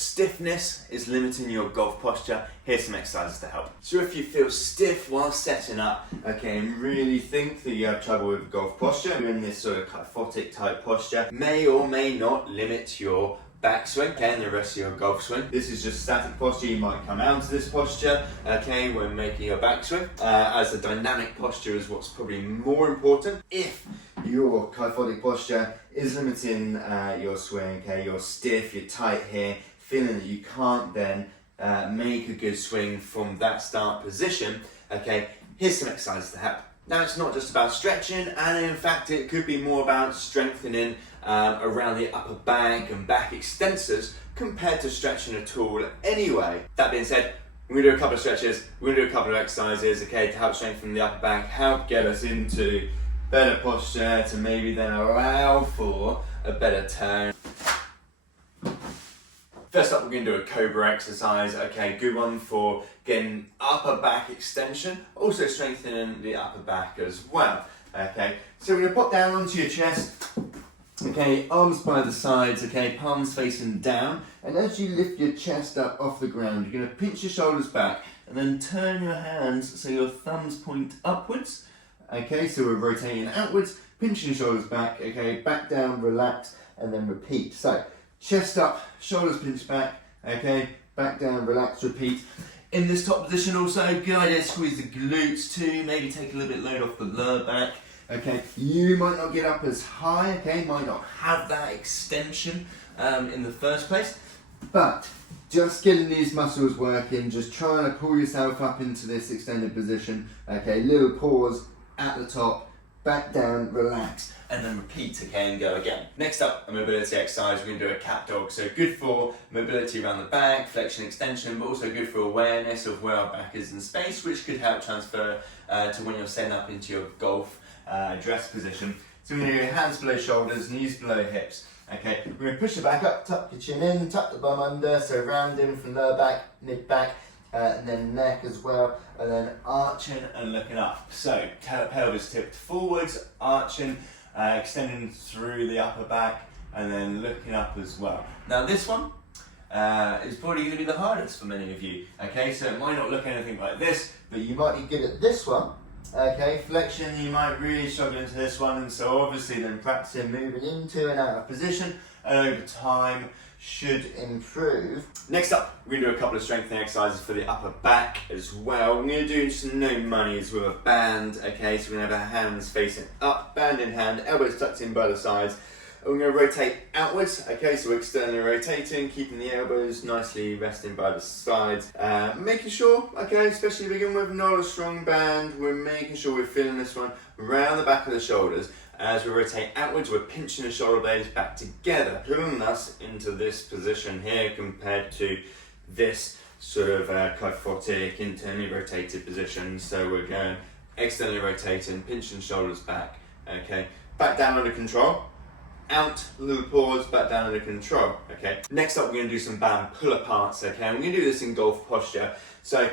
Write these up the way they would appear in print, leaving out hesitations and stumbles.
stiffness is limiting your golf posture, here's some exercises to help. So if you feel stiff while setting up, okay, and really think that you have trouble with golf posture, you're in this sort of kyphotic type posture, may or may not limit your backswing, okay, and the rest of your golf swing. This is just static posture. You might come out to this posture, okay, when making your backswing, as a dynamic posture is what's probably more important. If your kyphotic posture is limiting your swing, okay, you're stiff, you're tight here, feeling that you can't then make a good swing from that start position, okay, here's some exercises to help. Now it's not just about stretching, and in fact it could be more about strengthening around the upper back and back extensors compared to stretching at all anyway. That being said, we're going to do a couple of stretches, we're going to do a couple of exercises, okay, to help strengthen the upper back, help get us into better posture to maybe then allow for a better turn. First up, we're going to do a Cobra exercise, okay, good one for getting upper back extension, also strengthening the upper back as well, okay. So we're going to pop down onto your chest, okay, arms by the sides, okay, palms facing down, and as you lift your chest up off the ground, you're going to pinch your shoulders back, and then turn your hands so your thumbs point upwards, okay, so we're rotating outwards, pinching your shoulders back, okay, back down, relax, and then repeat. So, chest up, shoulders pinched back, okay, back down, relax, repeat. In this top position also, good idea to squeeze the glutes too, maybe take a little bit load off the lower back, okay. You might not get up as high, okay, might not have that extension in the first place, but just getting these muscles working, just trying to pull yourself up into this extended position, okay, little pause at the top, back down, relax, and then repeat, okay, and go again. Next up, a mobility exercise. We're going to do a cat dog. So good for mobility around the back, flexion, extension, but also good for awareness of where our back is in space, which could help transfer to when you're setting up into your golf dress position. So we're going to do hands below shoulders, knees below hips. Okay, we're going to push the back up, tuck your chin in, tuck the bum under, so rounding from lower back, mid back, and then neck as well, and then arching and looking up. So pelvis tipped forwards, arching, extending through the upper back, and then looking up as well. Now this one is probably going to be the hardest for many of you. Okay, so it might not look anything like this, but you might be good at this one. Okay, flexion, you might really struggle into this one, and so obviously then practicing moving into and out of position, and over time should improve. Next up, we're going to do a couple of strengthening exercises for the upper back as well. We're going to do some no monies with a band, okay, so we're going to have our hands facing up, band in hand, elbows tucked in by the sides. And we're going to rotate outwards, okay, so we're externally rotating, keeping the elbows nicely resting by the sides. Making sure, okay, especially to begin with, not a strong band, we're making sure we're feeling this one around the back of the shoulders. As we rotate outwards, we're pinching the shoulder blades back together, pulling us into this position here compared to this sort of kyphotic, internally rotated position. So we're going externally rotating, pinching shoulders back, okay, back down under control. Out, little pause, back down under control, okay. Next up, we're going to do some band pull aparts, okay, and we're going to do this in golf posture. So,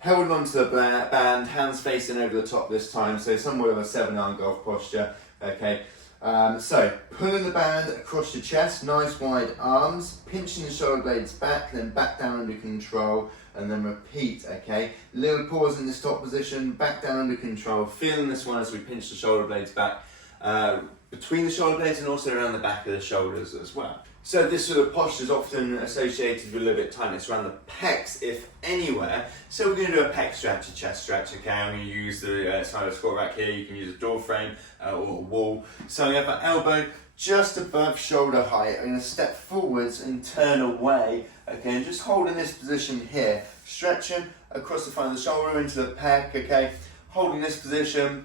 held onto the band, hands facing over the top this time, so somewhat of a 7-arm golf posture, okay. So, pulling the band across your chest, nice wide arms, pinching the shoulder blades back, then back down under control, and then repeat, okay. Little pause in this top position, back down under control, feeling this one as we pinch the shoulder blades back, between the shoulder blades and also around the back of the shoulders as well. So this sort of posture is often associated with a little bit of tightness around the pecs, if anywhere. So we're going to do a pec stretch, a chest stretch, okay? I'm going to use the side of the squat rack here. You can use a door frame or a wall. So we have our elbow just above shoulder height. I'm going to step forwards and turn away, okay? And just holding this position here, stretching across the front of the shoulder into the pec, okay? Holding this position,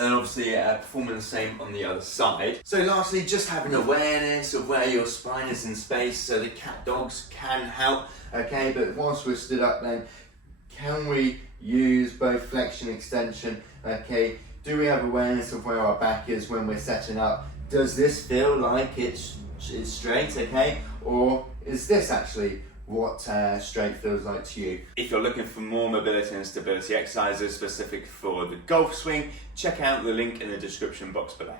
and obviously performing the same on the other side. So lastly, just having awareness of where your spine is in space, so the cat dogs can help, okay, but whilst we're stood up then, can we use both flexion and extension, okay? Do we have awareness of where our back is when we're setting up? Does this feel like it's straight, okay? Or is this actually what straight feels like to you? If you're looking for more mobility and stability exercises specific for the golf swing, check out the link in the description box below.